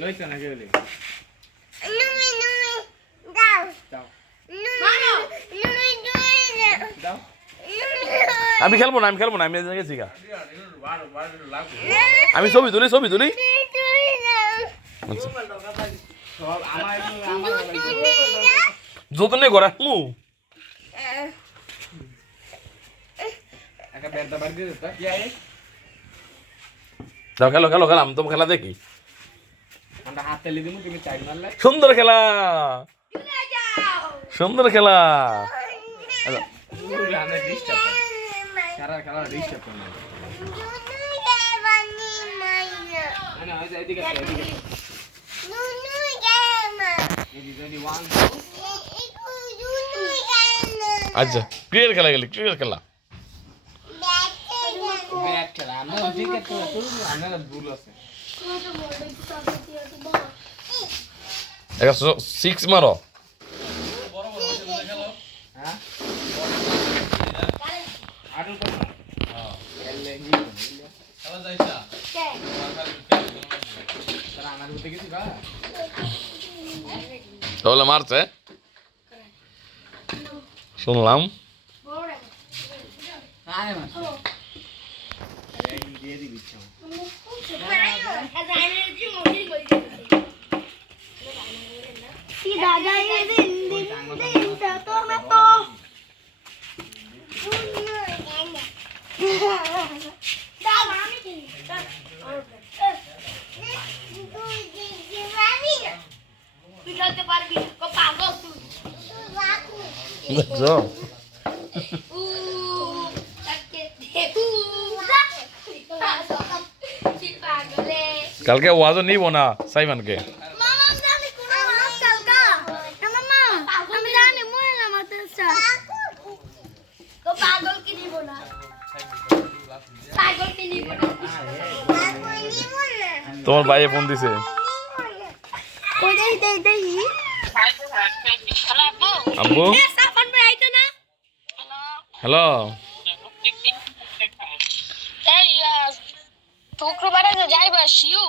লইছ না গেলে আমি খেলবো না আমি গেছি গা আমি ছবি তুলি যতনে করে মু যাও খেলো আমি তো খেলা দেখি সুন্দর খেলা আচ্ছা ক্রিকেট খেলা গেলি সিক্স মারো তাহলে মারছে শুনলাম দেখছো কালকে ওয়াজও নিব না সাইমানকে তোমার ভাইয়ে ফোন দিছে আব্বু হ্যালো শুক্রবারে যাইবা শিউ